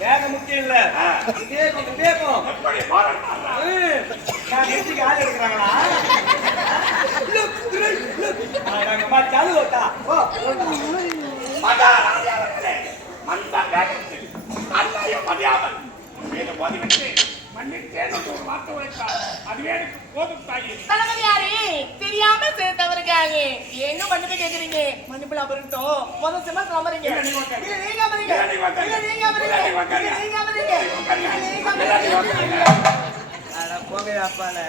வேகம் முக்கியம் இல்ல. ஏய், நான் நெத்திக்கு ஆள் எடுக்கிறாங்களா? சாலு ஓட்டா. ஓ மந்த மதியாமல். தேர்ந்து ஒரு வார்த்தை உரைத்தார் அதுவே எனக்கு போதும் தாயே. தளபதியாரே தெரியாம செய்த தவறுக்காக என்ன மன்னிப்பு கேக்குறீங்க? மன்னிப்பு அமரட்டும். முதல் சிம்மத்தில் அமருங்க. இல்ல, நீங்க உட்காருங்க. இல்ல, நீங்க அமருங்க. இல்ல, நீங்க. இல்ல,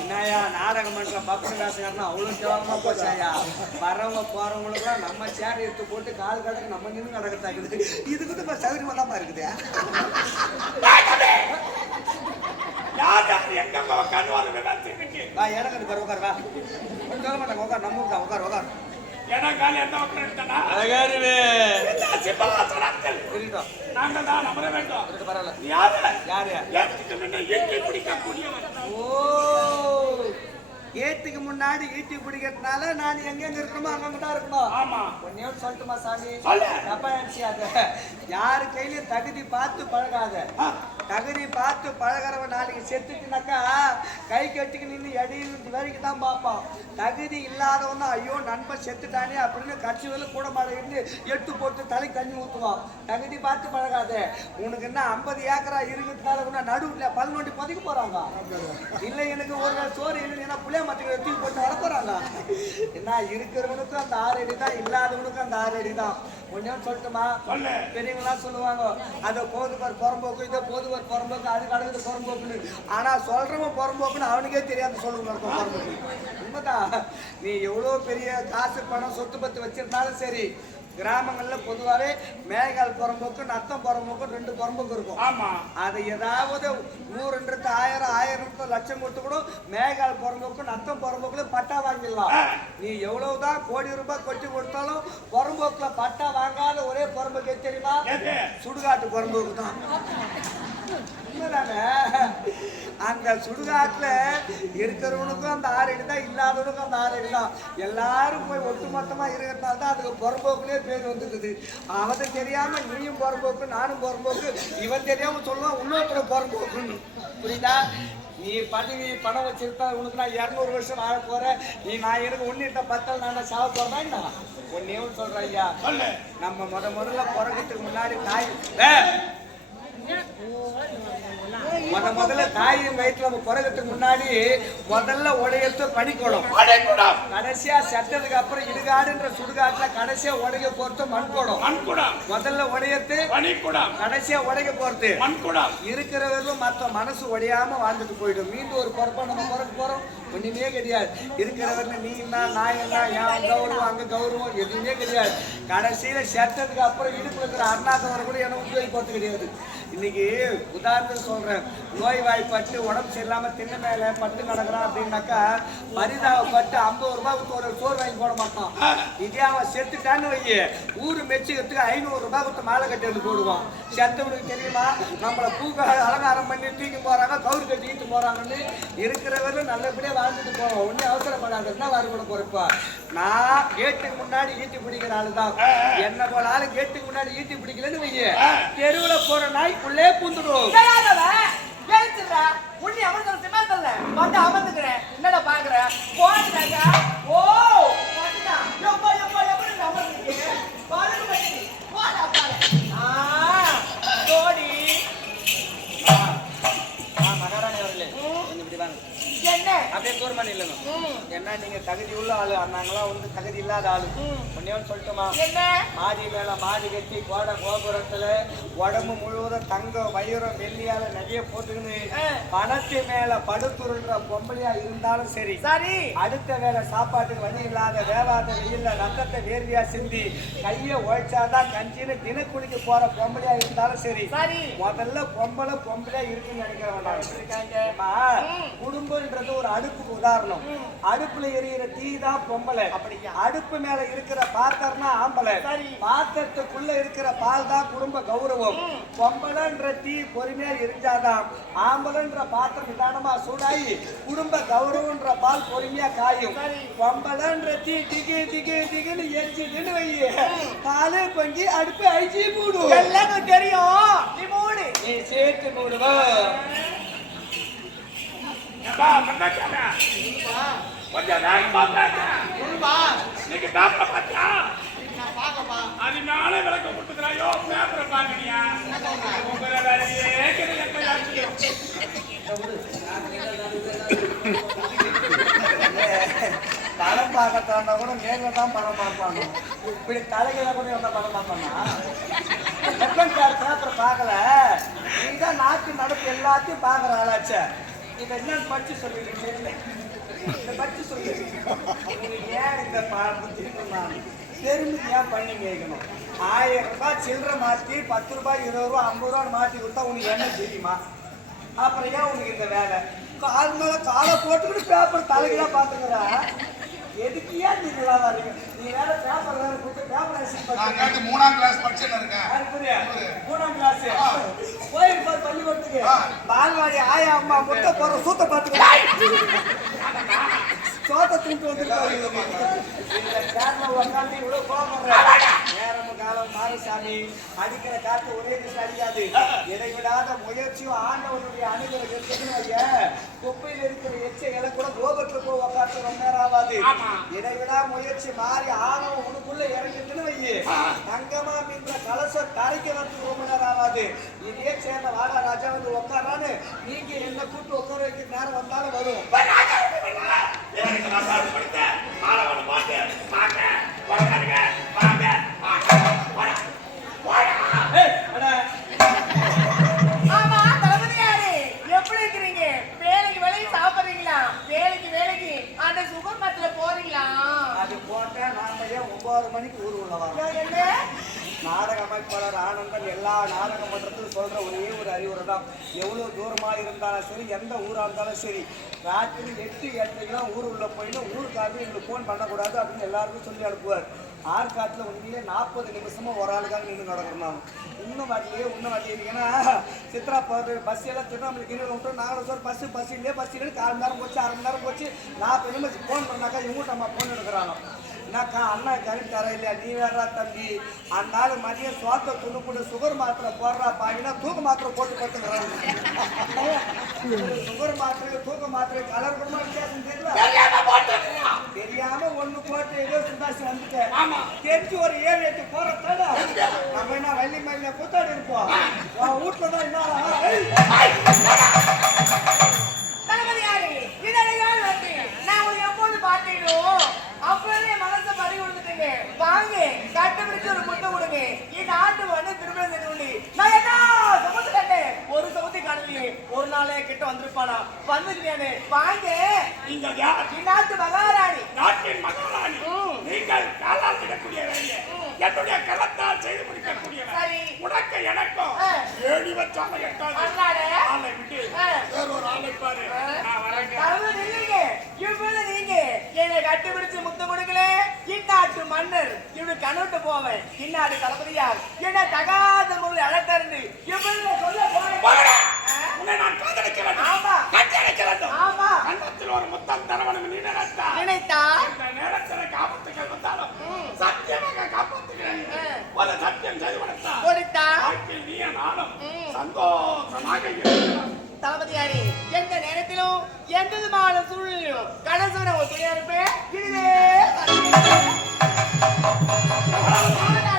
என்னையா நாடகம் பண்ற கேவலமா போச்சாயா வரவங்க போறவங்களுக்குலாம் நம்ம சேர் எடுத்து போட்டு கால் கடக்கு நம்ம நின்று நடக்கத்தாக்குது இதுக்கு வந்து சௌகரியமா தான் இருக்குது. யார் யார் எங்க விவரிச்சுக்கிட்டு வா இறங்குது பாரு உட்கார் வா. ஒண்ணும் சொல்ல மாட்டாங்க உட்கார் நம்ம உட்கார் உட்கார் உட்கார். ஏன்னா காலி எந்த உட்காந்துட்டா அழகாருவே சிம்மாசனத்தில் நாங்கள் தான் அமர வேண்டும். பரவாயில்ல. யாரு? யாரு? ஏற்றுக்கு முன்ன ஓ. ஏத்துக்கு முன்னாடி ஈட்டி பிடிக்கிறதுனால நான் எங்கெங்க இருக்கணுமோ அங்கங்க தான் இருக்கணும். ஆமா. ஒன்னே ஒண்ணு சொல்லட்டுமா சாமி. தப்பா நினைச்சியாத யாரு கையிலயும் தகுதி பார்த்து பழகாத. தகுதி பார்த்து பழகிறவன் நாளைக்கு செத்துக்குனாக்கா கை கட்டிக்கு நின்று இடையில வரைக்கும் தான் பார்ப்பான். தகுதி இல்லாதவன் ஐயோ நண்பன் செத்துட்டானே அப்படின்னு கட்சி கூட மாட எட்டு போட்டு தலை தண்ணி ஊற்றுவான் தகுதி பார்த்து பழகாத. உனக்கு என்ன ஐம்பது ஏக்கரா இருக்கிறதுனால கூட நடுவில் பல் நோண்டி பதுக்க போகிறாங்க இல்லை எனக்கு ஒரு நாள் சோறு இல்லைன்னா புளிய மரத்துக்கு தூக்கி போட்டு வர போகிறாங்க என்ன இருக்கிறவனுக்கும் அந்த ஆறு அடி தான் இல்லாதவனுக்கும் அந்த ஆறு அடி தான். ஒன்னே சொல்லட்டுமா? சொல்லு. பெரியவங்களாம் சொல்லுவாங்க அதை போதுவர் புறம்போக்கு இதை போதுவர் புறம்போக்கு அது கடவுது புறம்போக்குன்னு. ஆனா சொல்றவன் புறம்போக்குன்னு அவனுக்கே தெரியாது சொல்லுங்க புறம்போக்கு. உண்மைதான் நீ எவ்வளோ பெரிய காசு பணம் சொத்து பத்து வச்சிருந்தாலும் சரி கிராமங்கள்ல பொதுவாகவே மேகால் புறம்போக்கு நத்தம் புறம்போக்கு ரெண்டு புறம்போக்கு இருக்கும். ஆமா. அது ஏதாவது நூறுன்றது ஆயிரம் லட்சம் கொடுத்து கூட மேகால் புறம்போக்கு நத்தம் புறம்போக்குல பட்டா வாங்கிடலாம். நீ எவ்வளவுதான் கோடி ரூபாய் கொட்டி கொடுத்தாலும் புறம்போக்குல பட்டா வாங்காத ஒரே புறம்போக்கு தெரியுமா? சுடுகாட்டு புறம்போக்கு தான்? அந்த சுடுகாட்டுல இருக்கிறவனுக்கும் அந்த ஆறு அடி தான் இல்லாதவனுக்கும் அந்த ஆறு அடி தான். எல்லாரும் போய் ஒட்டுமொத்தமா இருக்கிறதுனால தான் அதுக்கு புறம்போக்குலயே பேர் வந்துருக்குது. அவனை தெரியாம நீயும் புறம்போக்கு நானும் புறம்போக்கு இவன் தெரியாம சொல்லுவான் இன்னொருத்தர புறம்போக்குன்னு. புரியுதா? நீ பதவி பணம் வச்சிருந்தா உனக்கு நான் இரநூறு வருஷம் வாழ போறேன். நீ நான் எனக்கு ஒன்னிட்ட பத்தல் நான் சாவ போறேன் என்ன? ஒன்னே ஒன்று சொல்றேன் ஐயா. சொல்லு. நம்ம முத முதல்ல பிறக்கிறதுக்கு முன்னாடி தாய்! முத முதல்ல தாயின் வயிற்றுல நம்ம பிறக்கிறதுக்கு முன்னாடி முதல்ல உடையத்து பனிக்குடம். கடைசியா செத்ததுக்கு அப்புறம் இடுகாடுன்ற சுடுகாட்டுல கடைசியா உடைக்க போறது மண்குடம். மண்குடம். முதல்ல உடையத்து பனிக்குடம். கடைசியா உடைக்க போறது. மண்குடம். இருக்கிறவர்களும் மற்ற மனசு உடையாம வாழ்ந்துட்டு போயிடும். மீண்டும் ஒரு பிறப்பா நம்ம பிறக்க போறோம். ஒண்ணுமே கிடையாது. இருக்கிறவர்கள் நீ என்ன நான் என்ன என் கௌரவம் அங்க கௌரவம் எதுவுமே கிடையாது. கடைசியில செத்ததுக்கு அப்புறம் இடுப்புல இருக்கிற அண்ணாத்தவரை கூட எனக்கு உபயோகி போறது கிடையாது. இன்னைக்கு உதாரணத்துக்கு சொல்றேன். நோய்வாய்ப்பட்டு உடம்பு சரியில்லாம திண்ண மேல பட்டு கிடக்குறான் அப்படின்னாக்கா பரிதாபப்பட்டு ஐம்பது ரூபாய்க்கு ஒரு சோறு வாங்கி போட மாட்டான். இதே அவன் செத்துட்டான்னு வையே. ஊரு மெச்சுக்கிறதுக்கு ஐநூறு ரூபாய் கொடுத்து மாலை கட்டி வந்து போடுவான். செத்தவனுக்கு தெரியுமா? நம்மளை பூக்க அலங்காரம் பண்ணி தூக்கி போறாங்க கவுரு கட்டிக்கிட்டு போறாங்கன்னு இருக்கிறவர்களும் நல்லபடியாக வாழ்ந்துட்டு போவோம் ஒன்றும் அவசரப்படாதுன்னா வருபட போறப்பா. நான் கேட்டுக்கு முன்னாடி ஈட்டி பிடிக்கிற ஆளு தான் என்ன போல ஆளு கேட்டுக்கு முன்னாடி ஈட்டி பிடிக்கலன்னு வையே. தெருவில் போற நாய் உள்ளே பூந்துடும். தெரியாதவ உன்னை அமர்ந்த சிம்மாசல்ல வந்து அமர்ந்துக்கிறேன். என்னடா பாக்குறேன் போடுறாங்க ஓ! என்ன அப்படியே தூரமா நில்லுங்க ம், என்ன நீங்க தகுதி உள்ள ஆளு. நாங்களாம் வந்து தகுதி இல்லாத ஆளு. ஒன்னே சொல்லட்டுமா? மாடி மேல மாடி கட்டி கோடை கோபுரத்துல உடம்பு முழுவதும் தங்கம் வயிறம் வெள்ளியால நிறைய போட்டுக்கின்னு. பணத்து மேல படுத்துருன்ற பொம்பளையா இருந்தாலும் சரி. சரி. அடுத்த வேளை சாப்பாட்டுக்கு வழி இல்லாத வேவாத வெயில்ல ரத்தத்தை வேர்வியா சிந்தி கைய உழைச்சாதான் கஞ்சின்னு தினக்குடிக்கு போற பொம்பளையா இருந்தாலும் சரி. சரி. முதல்ல பொம்பளை பொம்பளையா இருக்குன்னு நினைக்கிறவன் இருக்காங்க குடும்பம்ன்றது ஒரு அடுப்புக்கு உதாரணம். அடுப்புல எரியிற தீ தான் பொம்பளை? அடுப்பு மேல இருக்கிற பாத்திரம்னா ஆம்பளை. பாத்திரத்துக்குள்ள இருக்கிற பால் தான் குடும்ப கௌரவம். பொம்பளைன்ற தீ பொறுமையா எரிஞ்சாதான் ஆம்பளைன்ற பாத்திரம் நிதானமா சூடாகி குடும்ப கௌரவம்ன்ற பால் பொறுமையா காயும். பொம்பளைன்ற தீ திகு திகு திகுன்னு எரிஞ்சுதுன்னு வை பாலே பொங்கி அடுப்பு அழிச்சு எல்லாம் எனக்கு தெரியும். நீ மூடு. நீ சேர்த்து தங்கச்சாமி, கொஞ்சம் பேசு. இன்னைக்கு பேப்பரை பார்த்தியா? அதனால விளக்கம் கொடுத்துக்கிறாயோ, பேப்பரை பார்க்கலையா? உங்களை வேலையே. படம் பார்க்கறதா கூட நேரில் தான் படம் பார்ப்பாங்க இப்படி தலைகளை கூட இருந்தா படம் பார்ப்பானா எஃப்எம் கார் பேப்பர் பார்க்கல நீ தான் நாட்டு நடப்பு எல்லாத்தையும் பார்க்குற ஆளாச்சே இதை என்னன்னு படிச்சு சொல்லிடுங்க தெரியல இதை படிச்சு சொல்லு உங்களுக்கு ஏன் இந்த நான் தெரிஞ்சு ஏன் பண்ணி கேட்கணும்? ஆயிரம் ரூபாய் சில்லறை மாற்றி பத்து ரூபாய் இருபது ரூபாய் ஐம்பது ரூபாய் மாற்றி கொடுத்தா உனக்கு என்ன தெரியுமா? அப்புறம் ஏன் உனக்கு இந்த வேலை? கால் மேல காலை போட்டுக்கிட்டு பேப்பர் தலைகளா பாத்துக்கிறா எதுக்கு ஏன் நீ இல்லாத இருக்கு நீ வேற பேப்பர் வேற கொடுத்து பேப்பர் மூணாம் கிளாஸ் படிச்சுன்னு இருக்கேன். மூணாம் கிளாஸ் கோயில் பார் பள்ளிக்கூடத்துக்கு. பால்வாடி ஆயா அம்மா முட்டை போற சூத்த பாத்துக்க சோத்த தூண்டு வந்துருக்காரு இந்த சேர்ல உட்காந்து இவ்வளவு கோபப்படுற நேரம் காலம் மாரிசாமி அடிக்கிற காத்து ஒரே அடிக்காது. இடைவிடாத முயற்சியும் ஆண்டவனுடைய அணுகல் இருக்குதுன்னு குப்பையில் இருக்கிற எச்சைகளை கூட கோபத்துல போய் உட்காந்து ரொம்ப நேரம் ஆகாது. இடைவிடா முயற்சி மாறி ஆணவம் உனக்குள்ள இறங்கிட்டுன்னு வையே தங்கமா கலசம் கரைக்கு வந்து ரொம்ப நேரம் ஆகாது இதே சேர்ந்த வாடா ராஜா வந்து உட்காரான்னு நீங்க என்ன கூட்டு உட்கார வைக்கிற நேரம் வந்தாலும் வரும். போறீங்களா? அது போட்டா நாம ஏன் ஒன்பது மணிக்கு ஊர் உள்ள வரோம். நான் என்ன? நாடக அமைப்பாளர் ஆனந்தன் எல்லா நாடக மன்றத்திலும் சொல்ற ஒரே ஒரு அறிவுரை தான். எவ்வளவு தூரமா இருந்தாலும் சரி எந்த ஊரா இருந்தாலும் சரி ராத்திரி எட்டு எட்டரைக்கெல்லாம் ஊர் உள்ள போயிட்டு ஊருக்காரங்க எங்களுக்கு ஃபோன் பண்ணக்கூடாது அப்படின்னு எல்லாருக்கும் சொல்லி அனுப்புவார். ஆற்காட்டில் உண்மையிலே நாற்பது நிமிஷமாக ஒரு ஆளுக்காக நின்று நடக்கிறோம் நான் இன்னும் வரலையே இன்னும் வரலையே. ஏன்னா சித்ரா பஸ் எல்லாம் திருவண்ணாமலை கிரிவலம் விட்டு நாங்களும் சார் பஸ்ஸு பஸ் இல்லையே பஸ் இல்லையே கால் மணி நேரம் போச்சு அரை மணி நேரம் போச்சு. நாற்பது நிமிஷம் ஃபோன் பண்ணாக்கா இவங்க நம்ம ஃபோன் எடுக்கிறாங்க என்னக்கா அண்ணா கறி தர இல்லையா? நீ வேறா தம்பி. அந்த நாள் மதியம் சோத்த துணுக்குடு சுகர் மாத்திரை போடுறா பாடினா தூக்க மாத்திரை போட்டு பார்த்துக்கிறாங்க சுகர் மாத்திரை தூக்க மாத்திரை கலர் கூட வித்தியாசம் தெரியல தெரியாம ஒண்ணு போட்டு ஏதோ சுந்தாசி வந்துட்டேன் ஆமா. தெரிஞ்சு ஒரு ஏழு எட்டு போறதாடா நம்ம என்ன வள்ளி மல்லிய கூத்தாடி இருப்போம்? உன் வீட்டுல தான் என்ன நான் உங்களை எப்போது பார்த்தீங்களோ அப்பவே மனசை பறி கொடுத்துட்டீங்க வாங்க கண்டுபிடிச்சு ஒரு முட்டை கொடுங்க இந்த ஆண்டு வந்து திருமணம் கொண்டு நான் என்ன சமத்து கண்டேன் ஒரு சமத்தி காணலையே ஒரு நாளே கிட்ட வந்திருப்பானா வந்துருக்கேனே வாங்க யார்? இந்நாட்டு மகாராணி நாட்டின் மகாராணி. நீங்கள் காலால் வேலையை என்னுடைய கரத்தால் செய்து முடிக்கக்கூடிய. உனக்கு எனக்கும். ஏணி வச்சாலும். அண்ணாடே. ஆளை விட்டு ஆ. வேறொரு ஆளை பாரு. நான் வரேங்க. ஆ. ஒரு சத்தியம் செய்து கொடுத்தால் கொடுத்தா? வாழ்க்கையில் நீ நானும் ம். சந்தோஷமாக இருக்கிறோம் தளபதியாரி எந்த நேரத்திலும் எந்த விதமான சூழ்நிலையும் கடைசி ஒரு துணையா இருப்பேன் Oh, my God.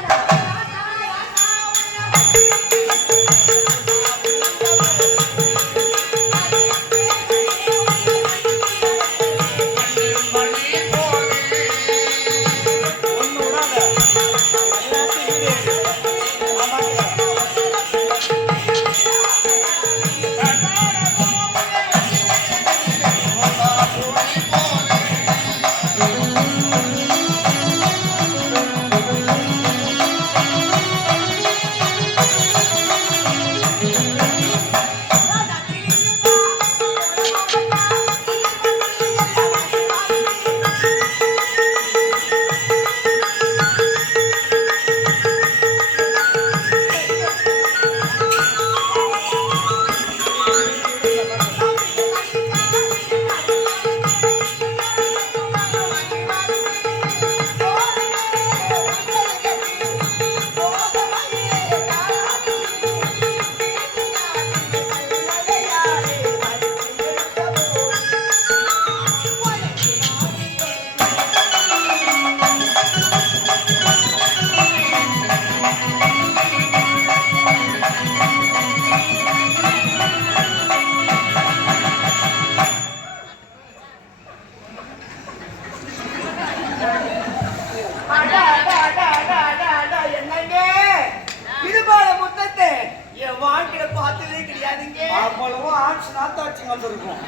நம்மளும் ஆட்சி நாத்தாட்சி வந்திருக்கும்.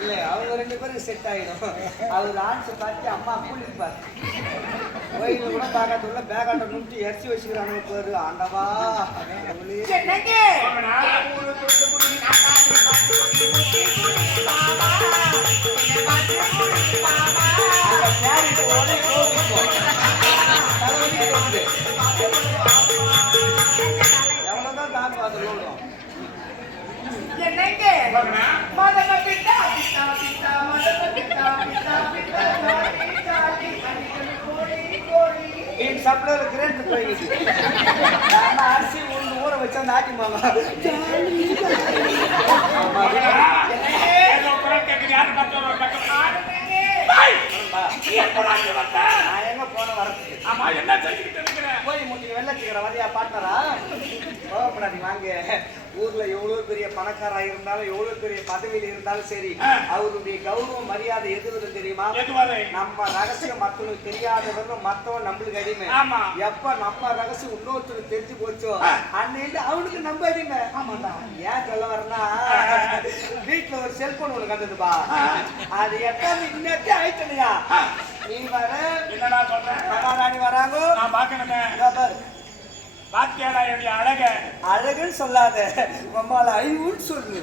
இல்ல அவங்க ரெண்டு பேரும் செட் ஆயிடும். அவர் ஆட்சி பார்த்து அம்மா கூலிப்பார் கோயில கூட பேக்காட்டுள்ள பேக்காட்டை நுட்டி எரிச்சு வச்சுக்கிறானுங்க பேரு ஆண்டவா. கோபிக்கும். தலைவலி என்னங்க. மதக பிட்டா பிட்டா பிட்டா மதக பிட்டா பிட்டா பிட்டா காடி காடி அடிக்கடி கோடி கோடி என் சப்ளைல கிரேட் போயிடுச்சு நான் அரிசி உளுந்து ஊற வச்சா நாட்டி மாமா. போங்கடா. ஏதோ குரல் கேட்குது, யாரு கத்துறா, கத்துறா? டேய், நீ எப்படா இங்க வந்த? நான் எங்க போன வரது ஆமா, என்ன செஞ்சுக்கிட்டு இருக்கிற? போய் முட்டி வெள்ளச்சிக்கிற வரையா பாட்டரா கோவப்படாதீங்க வாங்க. ஊர்ல எவ்வளவு பெரிய பணக்காரா இருந்தாலும் எவ்வளவு பெரிய பதவியில் இருந்தாலும் சரி. அவருடைய கௌரவம் மரியாதை எது வரும் தெரியுமா? நம்ம ரகசியம் மத்தவனுக்கு தெரியாதவங்க மத்தவன் நம்மளுக்கு அடிமை. எப்ப நம்ம ரகசியம் இன்னொருத்தருக்கு தெரிஞ்சு போச்சோ ஆ. அன்னைக்கு அவனுக்கு நம்ம அடிமை. ஏன் சொல்ல வரனா வீட்டுல ஒரு செல்போன் ஒண்ணு கண்டதுப்பா. அது எட்டாவது இன்னத்தே ஆயிட்டனையா நீ வர. என்னடா சொல்ற? மகாராணி வராங்க. நான் பார்க்கணுமே. பாத்தியாடா என்னுடைய அழக? அழகுன்னு சொல்லாத. உம்மால ஐவுன்னு சொல்லு.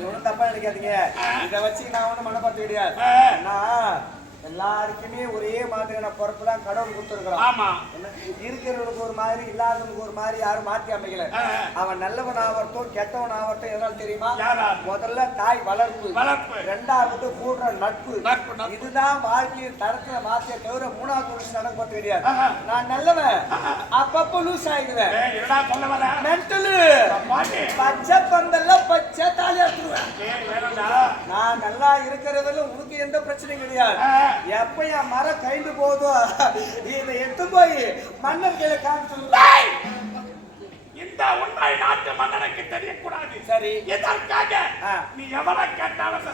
ஒண்ணும் தப்பா நினைக்காதீங்க. இத வச்சு நான் ஒண்ணும் மனப்பாட்டு கிடையாது ஆ. நான் எல்லாருக்குமே ஒரே மாதிரியான பொறுப்பு தான் கடவுள் கொடுத்துருக்கலாம் ஆமா. இருக்கிறவனுக்கு ஒரு மாதிரி இல்லாதவனுக்கு ஒரு மாதிரி யாரும் மாத்தி அமைக்கல. அவன் நல்லவன் ஆகட்டும் கெட்டவன் ஆகட்டும் எதனால தெரியுமா? முதல்ல தாய் வளர்ப்பு. ரெண்டாவது கூடுற நட்பு. இதுதான் வாழ்க்கையின் தரத்துல மாத்திய தவிர மூணாவது ஒரு நடக்க கிடையாது. நான் நல்லவன் அப்பப்ப லூஸ் ஆயிடுவேன்? மென்டலு. பச்சை பந்தல்ல பச்சை தாலி. நான் நல்லா இருக்கிறதுல உனக்கு எந்த பிரச்சனையும் கிடையாது. எப்ப என் மரம் கைந்து போதோ இதை எடுத்து போய் மன்னர் கையில காமிச்சு! இந்த உண்மை நாட்டு மன்னனுக்கு தெரியக்கூடாது. சரி. எதற்காக? ஆ. நீ எவ்வளவு கேட்டாலும்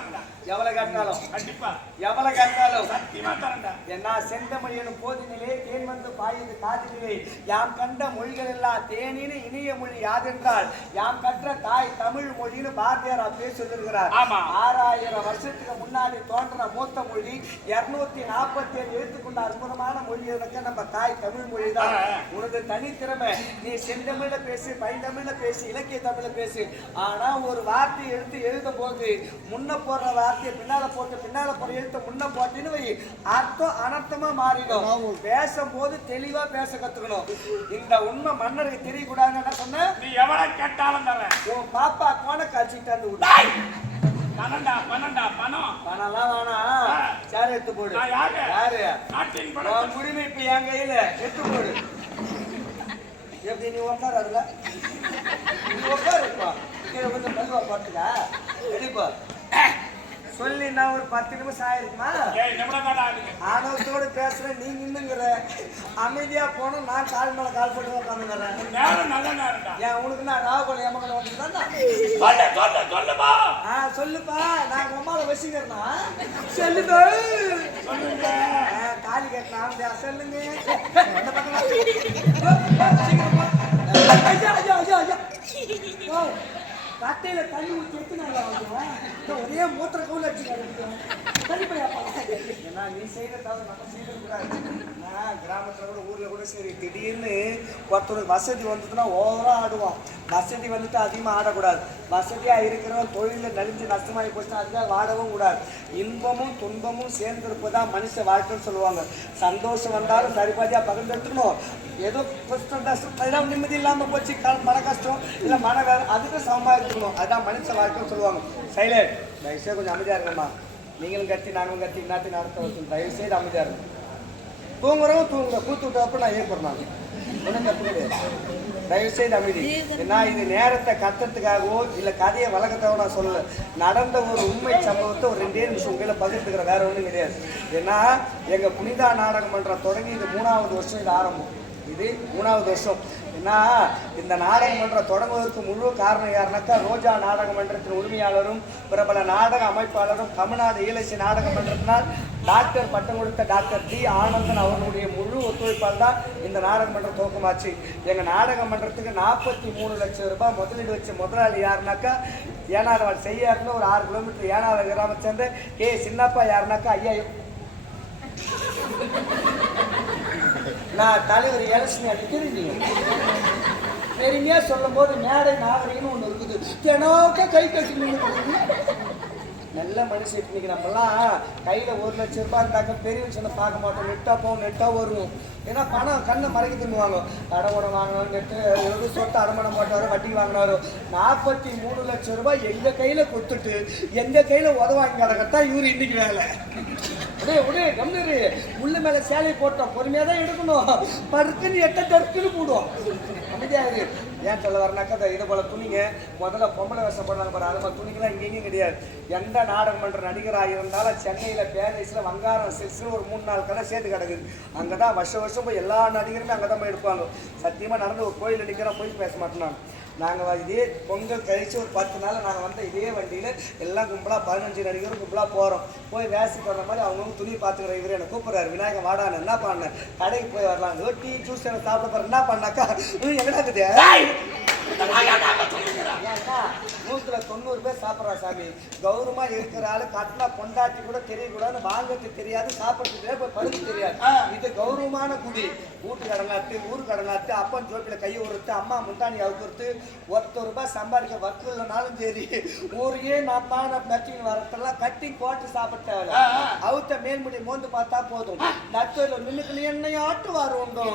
எவ்வளவு கேட்டாலும் கண்டிப்பா. எவ்வளவு கேட்டாலும் சத்தியமா தரண்டா என்ன செந்தமிழ் எனும் போதினிலே தேன் வந்து பாயுது காதினிலே. யாம் கண்ட மொழிகள் எல்லாம் தேனின்னு இனிய மொழி யாதென்றால் யாம் கற்ற தாய் தமிழ் மொழின்னு பாரதியார் ஆமா. ஆறாயிரம் வருஷத்துக்கு முன்னாடி தோன்ற மூத்த மொழி இருநூத்தி நாற்பத்தி ஏழு எழுத்துக்குள்ள அற்புதமான மொழி இருக்க நம்ம தாய் தமிழ் மொழி தான். உனது தனித்திறமை நீ செந்தமிழ்ல பேசு பைந்தமிழ்ல பேசு இலக்கிய தமிழ்ல பேசு. ஆனா ஒரு வார்த்தை எடுத்து எழுதும் போது முன்ன போடுற வார்த்தையை பின்னால போட்டு பின்னால போற எழுத்து முன்ன போட்டின்னு வை. அர்த்தம் அனர்த்தமா மாறிடும். பேசும்போது தெளிவா பேச கத்துக்கணும். இந்த உண்மை மன்னருக்கு தெரியக்கூடாதுன்னு என்ன சொன்ன? நீ எவ்வளவு கேட்டாலும் தரேன். உன் பாப்பா கோண டேய்! பணம்டா பணம்டா பணம். பணம்லாம் வேணாம். சேர் எடுத்து போடு. நான் யாரு? உரிமை இப்ப என் கையில. எடுத்து போடு. எப்படி நீ உட்காரு அதுல? நீ உட்காருப்பா கொஞ்சம் மெதுவா பாட்டுக்கா ரெடிப்பா சொல்லி நான் ஒரு பத்து நிமிஷம் ஆயிருக்குமா. ஆணவத்தோடு பேசுறேன் நீ நின்னுங்கிற. அமைதியா போனோம் நான் கால் மேல கால் போட்டு உட்காந்துங்கிறேன். ஏன் உனக்கு நான் ராகுல சொல்லு சொல்லுமா? ஆ சொல்லுப்பா. நான் உமால வசிக்கிறேன்னா சொல்லுப்பா. தாலி கட்டினா சொல்லுங்க. இந்த பக்கம். ஐயா, ஐயா, ஐயா, ஐயா. ஓ, கட்டையில தண்ணி ஊற்றி எத்தனை நாள் ஆகுது? ஒரே மூத்திர கவுல அடிச்சுக்காரு தண்ணி போயாப்பா ஏன்னா நீ செய்யறதாவது நம்ம செய்யறது கூடாது கிராமத்தில் கூட ஊரில் கூட சரி திடீர்னு ஒருத்தருக்கு வசதி வந்ததுன்னா ஓவராக ஆடுவோம் வசதி வந்துட்டு அதிகமாக ஆடக்கூடாது. வசதியாக இருக்கிறவன் தொழிலில் நலிஞ்சு நஷ்டமாயி போச்சுன்னா அதுக்காக வாடவும் கூடாது. இன்பமும் துன்பமும் சேர்ந்திருப்பதான் மனுஷ வாழ்க்கைன்னு சொல்லுவாங்க. சந்தோஷம் வந்தாலும் சரிபாதியாக பகிர்ந்தெடுத்துக்கணும் ஏதோ கஷ்டம் கஷ்டம் அதெல்லாம் நிம்மதி இல்லாமல் போச்சு க- மன கஷ்டம் இல்லை மன வேறு அதுக்கு சமமாக இருக்கணும். அதுதான் மனுஷ வாழ்க்கைன்னு சொல்லுவாங்க. சைலண்ட் தயவுசெய்து கொஞ்சம் அமைதியாக இருக்கணும்மா நீங்களும் கத்தி நாங்களும் கத்தி இன்னாத்தையும் நடத்த வச்சு தயவு செய்து இருக்கணும் இருக்கும் தூங்குறவங்க தூங்குற கூத்து விட்டப்ப நான் ஏற்படுறாங்க ஒன்றும் தப்பு கிடையாது தயவுசெய்து அமைதி. நான் இது நேரத்தை கத்துறதுக்காகவோ இல்லை கதையை வழக்கத்தாவோ நான் சொல்லல. நடந்த ஒரு உண்மை சம்பவத்தை ஒரு ரெண்டே நிமிஷம் உங்களை பகிர்ந்துக்கிற வேற ஒன்றும் கிடையாது. ஏன்னா எங்கள் புனிதா நாடகம் மன்றம் தொடங்கி இது மூணாவது வருஷம் இது ஆரம்பம். இது மூணாவது வருஷம். ஏன்னா இந்த நாடகமன்றம் தொடங்குவதற்கு முழு காரணம் யாருனாக்கா ரோஜா நாடக மன்றத்தின் உரிமையாளரும் பிரபல நாடக அமைப்பாளரும் தமிழ்நாடு ஈழசி நாடக மன்றத்தினால் டாக்டர் பட்டம் கொடுத்த டாக்டர் டி. ஆனந்தன் அவர்களுடைய முழு ஒத்துழைப்பால் தான் இந்த நாடக மன்றம் துவக்கமாச்சு. எங்கள் நாடக மன்றத்துக்கு நாற்பத்தி மூணு லட்சம் ரூபாய் முதலீடு வச்ச முதலாளி யாருனாக்கா ஏனாதவாள் செய்யாருன்னு ஒரு ஆறு கிலோமீட்டர் ஏனாடு கிராமத்தை சேர்ந்த ஏ சின்னப்பா யாருனாக்கா ஐயா நான் தலைவர் எலெக்ஷன் அடிக்கிறீங்க பெருமையா சொல்லும் போது மேடை நாகரிகம்னு ஒன்று இருக்குது. தினோக்க கை கட்டி நல்ல மனுஷன் இன்னைக்கு நம்மலாம் கையில் ஒரு லட்சம் ரூபாய் இருந்தாக்க பெரிய விஷயம் பார்க்க மாட்டோம். நெட்டாக போகும் நெட்டாக வரும் ஏன்னா பணம் கண்ணை மறைக்க தின்னுவாங்க அடமானம் வாங்கினாலும் நெட்டு சொத்தை சொத்து போட்டாரோ வட்டிக்கு வாங்கினாரோ நாற்பத்தி மூணு லட்சம் ரூபாய் எங்கள் கையில் கொடுத்துட்டு எங்கள் கையில் உதவாங்க கிடக்கத்தான் இவரு இன்னைக்கு வேலை. உடே உடே கம்னரு முள்ளு மேலே சேலை போட்டோம். பொறுமையாக தான் எடுக்கணும். பருக்குன்னு எட்ட தடுக்குன்னு போடுவோம். அமைதியாரு ஏன் சொல்ல வரனாக்கா இதை போல துணிங்க முதல்ல பொம்பளை வேஷம் போடுறாங்க பாரு. அது மாதிரி துணிங்களாம் இங்கேயும் கிடையாது. எந்த நாடகம் மன்ற நடிகராக இருந்தாலும் சென்னையில் பேரேஸில் வங்காரம் சில்ஸ்னு ஒரு மூணு நாலு கடை சேர்த்து கிடக்குது. அங்கே தான் வருஷம் வருஷம் போய் எல்லா நடிகருமே அங்கே தான் போய் எடுப்பாங்க. சத்தியமாக நடந்து ஒரு கோயில் நடிக்கிறோம் போய் பேச மாட்டேன் நான். நாங்கள் இதே பொங்கல் கழித்து ஒரு பத்து நாள் நாங்கள் வந்த இதே வண்டியில் எல்லாம் கும்பலாக பதினஞ்சு நடிகரும் கும்பலாக போகிறோம் போய் வேசி போடுற மாதிரி அவங்கவுங்க துணி பார்த்துக்கிற இவர் என்னை கூப்பிட்றாரு. விநாயகம் வாடான்னு என்ன பண்ண கடைக்கு போய் வரலாம் ஏதோ டீ ஜூஸ் எனக்கு சாப்பிட போகிறேன் என்ன பண்ணாக்கா "ம், இருக்குது நூத்துல தொண்ணூறு பேர் சாப்பிட்றா சாமி. கௌரவமா இருக்கிற ஆளு கட்டினா பொண்டாட்டி கூட தெரியக்கூடாது வாங்கறதுக்கு தெரியாது சாப்பிட்றதுக்கு தெரியாது போய் படுக்க தெரியாது. இது கௌரவமான குடி. வீட்டு கடங்காத்து ஊரு கடங்காத்து அப்பன் ஜோப்பில கையை உறுத்து அம்மா முந்தாணி அவுக்குறது ஒருத்தர் ரூபாய் சம்பாதிக்க வக்கு இல்லைனாலும் சரி ஊரையே நான் தான் நச்சின்னு வரத்தெல்லாம் கட்டி போட்டு சாப்பிட்டாங்க அவுத்த மேல்முடி மோந்து பார்த்தா போதும். நத்துல நின்னுக்கு என்னைய ஆட்டுவார் உண்டோ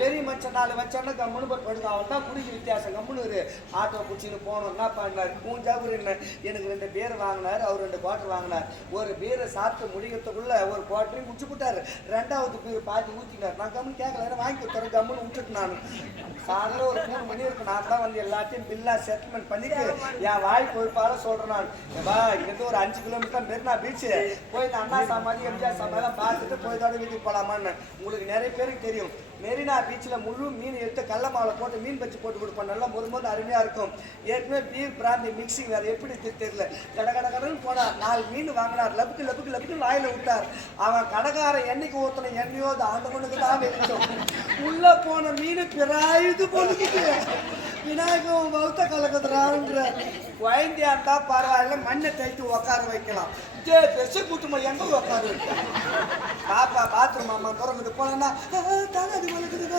பெரிய மச்சன் நாலு மச்சான கம்முனு போய் படுங்க அவன் தான் குடிக்க வித்தியாசம் கம்முன்னு ஒரு ஆட்டோ பிடிச்சின்னு போனோம். என்ன பண்ணார்? பூஞ்சாபுரி என்ன? எனக்கு ரெண்டு பேர் வாங்கினார் அவர் ரெண்டு குவாட்டர் வாங்கினார். ஒரு பேரை சாப்பிட்டு முடிக்கிறதுக்குள்ள ஒரு குவாட்டரையும் முடிச்சு போட்டார் ரெண்டாவது பேர் பாதி ஊற்றினார் நான் கம்முன்னு கேட்கல வாங்கி கொடுத்தேன் கம்முன்னு விட்டுட்டு நான். காலையில் ஒரு மூணு மணி இருக்கு நான் தான் வந்து எல்லாத்தையும் பில்லா செட்டில்மெண்ட் பண்ணிட்டு என் வாய் கொழுப்பால சொல்றேன் நான். வா இங்கிருந்து ஒரு அஞ்சு கிலோமீட்டர் மெரினா பீச் போய் இந்த அண்ணா சமாதி எம்ஜிஆர் சமாதிலாம் பார்த்துட்டு போய் தான் வீட்டுக்கு போலாமான்னு. உங்களுக்கு நிறைய பேருக்கு தெரியும். மெரினா பீச்சில் முழு மீன் எடுத்து கடல மாவுல போட்டு மீன் பச்சி போட்டு கொடுப்போம். நல்லா ஒரு போது அருமையாக இருக்கும். ஏற்கனவே பீர் பிராந்தி மிக்சிங் வேறு எப்படி தெரியல. கட கட கடன்னு போனார் நாலு மீன் வாங்கினார். லப்புக்கு லப்புக்கு லப்புக்கு வாயில் விட்டார். அவன் கடைக்காரன் என்னைக்கு ஊற்றின எண்ணெயோ அது ஆண்டவனுக்கு தான் வெளிச்சோம் உள்ளே போன மீன் பிராயுது போட்டுக்கிட்டு விநாயகம் வளர்த்த கலக்குதுறான்ற குழந்தையா இருந்தா பரவாயில்ல மண்ணை தைத்து உக்கார வைக்கலாம். இதே பெருசு கூட்டுமா எங்க உட்கார வைக்கலாம் பாப்பா பாத்ரூம் அம்மா திறந்துட்டு போனா தலை வளர்க்குதுங்க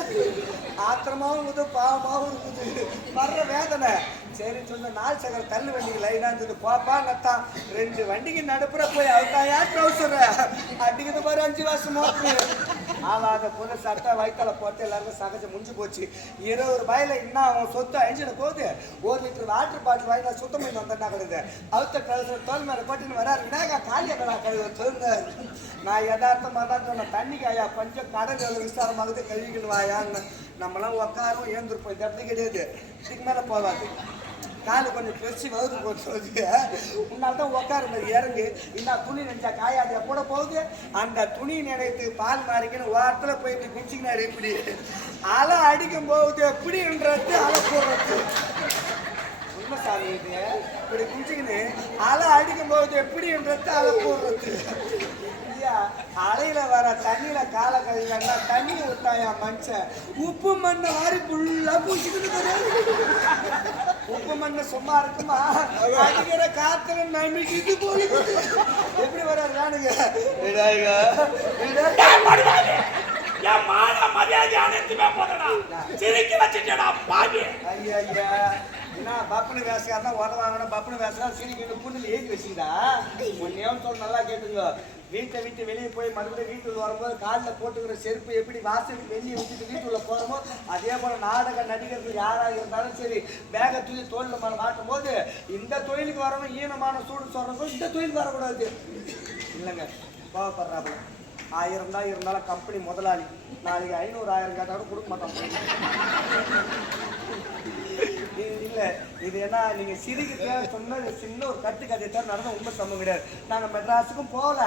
ஆத்திரமாவும் இருக்குது பாவமாகவும் இருக்குது. வர்ற வேதனை. சரி சொன்ன நாள் சகர் தள்ளு வண்டிக்கு லைனா இருந்தது. பாப்பா நத்தான் ரெண்டு வண்டிக்கு நடுப்புற போய் அவத்தாயா ட்ரௌசர் அடிக்கிறது பாரு அஞ்சு வருஷமா ஆளாக ஆவாத புல சட்டை வயிற்றால போட்டு எல்லாருக்கும் சகஜம் முடிஞ்சு போச்சு. இருபது ரூபாயில இன்னும் அவன் சொத்து அழிஞ்சிட போகுது. ஒரு லிட்டர் வாட்டர் பாட்டில் வாங்கி நான் சுத்தம் பண்ணி வந்தேன்னா கிடையாது அவுத்த கழுது தோல் மேலே போட்டுன்னு வராரு. விநாயகா காலியாக நான் கழுவு சொல்லுங்க நான் யதார்த்தமாக தான் சொன்னேன். தண்ணிக்கு ஐயா கொஞ்சம் கடல் விசாரமாகுது கழுவிக்கணும் வாயான்னு. நம்மளாம் உட்காரும் ஏந்திருப்போம். இந்த இடத்துல கிடையாது. இதுக்கு மேலே போகாது. காலு கொஞ்சம் பெருசு வகுத்து போட்டு சொல்லுது. உன்னால தான் உட்காரு இறங்கு. இன்னும் துணி நினைச்சா காயாது. கூட போகுது. அந்த துணி நினைத்து பால் மாறிக்கின்னு வாரத்தில் போயிட்டு குச்சிக்கினாரு இப்படி. அலை அடிக்கும் போகுது. எப்படின்றது அலை போடுறது. உண்மை சாமி இது. இப்படி குஞ்சுக்கின்னு அலை அடிக்கும் போது எப்படின்றது அலை போடுறது. ஐயா அலையில வர தண்ணியில கால கழுவினா தண்ணி விட்டாயா மனுஷன் உப்பு மண்ணை வாரி ஃபுல்லா பூசிக்கிட்டு உப்பு மண்ணு சும்மா இருக்குமா? அடிக்கிற காத்துல நம்பிக்கிட்டு போகுது எப்படி வர்றாரு ராணுங்க விடாய்கா. என் மான மரியாதை அனைத்துமே போதடா சிரிக்க வச்சுட்டேடா பாவி ஐயா என்ன பப்புனு வேசையா தான் உத வாங்கணும் பப்புனு வேசா சிரிக்கிட்டு புண்ணில் ஏற்றி வச்சுக்கிட்டா ஒன்னேன்னு சொல்ல நல்லா கேட்டுங்க வீட்டை விட்டு வெளியே போய் மறுபடியும் வீட்டுக்குள்ள வரும்போது காலில் போட்டுக்கிற செருப்பு எப்படி வாசலுக்கு வெளியே விட்டுட்டு வீட்டுக்குள்ள போகிறோமோ அதே போல நாடக நடிகர்கள் யாராக இருந்தாலும் சரி பேகை தூக்கி தோளில் மேலே மாட்டும் போது இந்த தொழிலுக்கு வரணும் ஈனமான சூடு சொல்றவங்க இந்த தொழிலுக்கு வரக்கூடாது. இல்லைங்க கோவப்படுறாப்புல. ஆயிரம் தான் இருந்தாலும் கம்பெனி முதலாளி. நாளைக்கு ஐநூறு ஆயிரம் கேட்டாலும் கொடுக்க மாட்டோம் இல்ல. இது என்ன நீங்க சிரிக்க சொன்னது சின்ன ஒரு கட்டு கதை தான் நடந்த உண்மை சம்பவம் கிடையாது. நாங்க மெட்ராஸுக்கும் போகல.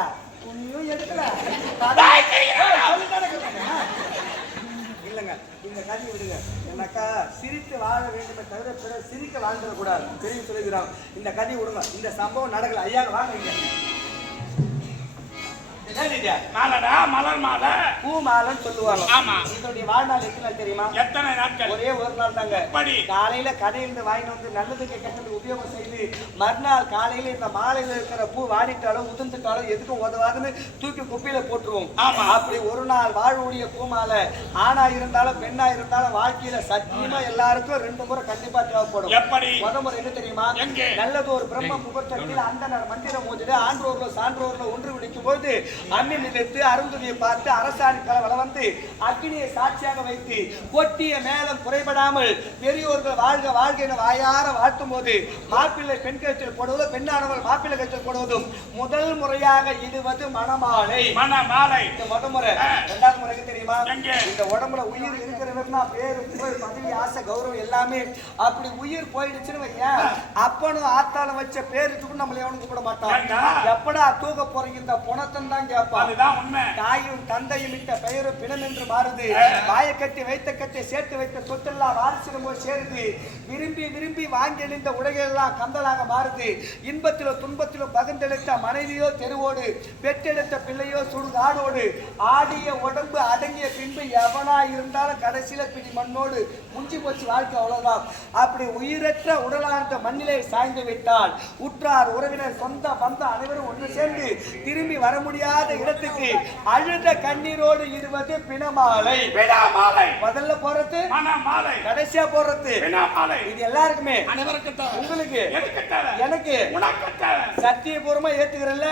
துணியும் எடுக்கல. இல்லைங்க. இந்த கதையை விடுங்க. என்னக்கா சிரித்து வாழ வேண்டுமே தவிர பிற சிரிக்க வாழ்ந்துடக்கூடாது. தெரியும் சொல்லுகிறான். இந்த கதையை விடுங்க. இந்த சம்பவம் நடக்கல. ஐயா வாங்க? மாலடா மலர் மாலை பூ மாலைன்னு சொல்லுவாங்க ஆமா. இதனுடைய வாழ்நாள் எத்தனை நாள் தெரியுமா எத்தனை நாட்கள் ஒரே ஒரு நாள் தாங்க எப்படி? காலையில கடையிலிருந்து வாங்கிட்டு வந்து நல்லதுக்கு கெட்டது உபயோகம் செய்து மறுநாள் காலையில இந்த மாலையில இருக்கிற பூ வாடிட்டாலும் உதிர்ந்துட்டாலும் எதுக்கும் உதவாதுன்னு தூக்கி குப்பையில போட்டுருவோம் ஆமா. அப்படி ஒரு நாள் வாழ்வுடைய பூ மாலை ஆணா இருந்தாலும் பெண்ணா இருந்தாலும் வாழ்க்கையில சத்தியமா எல்லாருக்கும் ரெண்டு முறை கண்டிப்பா தேவைப்படும் எப்படி? முத முறை என்ன தெரியுமா? நல்லது ஒரு பிரம்ம முகூர்த்தத்தில் அந்த மந்திரம் மோதிட்டு ஆன்றோர்ல சான்றோர்ல ஒன்று விடிக்கும் போது அம்மி மிதித்து அருந்துதியை பார்த்து அரசாணி கலவல வந்து அக்னியை சாட்சியாக வைத்து கொட்டிய மேலம் குறைபடாமல் பெரியோர்கள் வாழ்க வாழ்க என வாயார வாழ்த்தும் போது மாப்பிள்ளை பெண் கழுத்தில் போடுவதும் பெண்ணானவள் மாப்பிள்ளை கழுத்தில் போடுவதும் முதல் முறையாக இடுவது மணமாலை. மன மாலை இந்த முத முறை ரெண்டாவது முறைக்கு தெரியுமா? இந்த உடம்புல உயிர் இருக்கிறவர்னா பேரு புகழ் பதவி ஆசை கௌரவம் எல்லாமே அப்படி உயிர் போயிடுச்சுன்னு வையேன். அப்பனும் ஆத்தாலும் வச்ச பேருக்கு நம்மள எவனும் கூப்பிட மாட்டான்? எப்படா தூக்க போறீங்க? இந்த புணத்தன் தான் கேட்பான். அதுதான் உண்மை. தாயும் தந்தையும் இட்ட பெயரும் பிணம் என்று மாறுது. வாயை கட்டி வைத்த கட்டி சேர்த்து வைத்த சொத்தெல்லாம் வாரிசிலும் போய் சேருது. விரும்பி விரும்பி வாங்கி அணிந்த உடைகள் எல்லாம் கந்தலாக மாறுது. இன்பத்திலோ துன்பத்திலோ பகிர்ந்தெடுத்த மனைவியோ தெருவோடு பெற்றெடுத்த பிள்ளையோ சுடுகாடோடு ஆடிய உடம்பு அடங்கிய பின்பு எவனா இருந்தாலும் கடைசியில பிடி மண்ணோடு முஞ்சி போச்சு வாழ்க்கை அவ்வளவுதான். அப்படி உயிரற்ற உடலான மண்ணிலே சாய்ந்து விட்டால் உற்றார் உறவினர் சொந்த பந்த அனைவரும் ஒன்று சேர்ந்து திரும்பி வர முடியாத. இடத்துக்கு அழுத கண்ணீரோடு இருவது பிணமாலை. விடா மாலை முதல்ல போறது மன மாலை கடைசியா போறது. இது எல்லாருக்குமே. அனைவருக்கும் உங்களுக்கு. எனக்கு. உனக்கு சத்தியபூர்வமா ஏத்துக்கிறல்ல?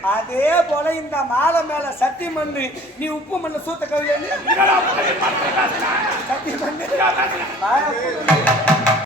அதே போல இந்த மாலை மேல சத்தியம் பண்ணு. நீ உப்பு மண்ண சூத்த கவிதை. சத்தியம் பண்ணு.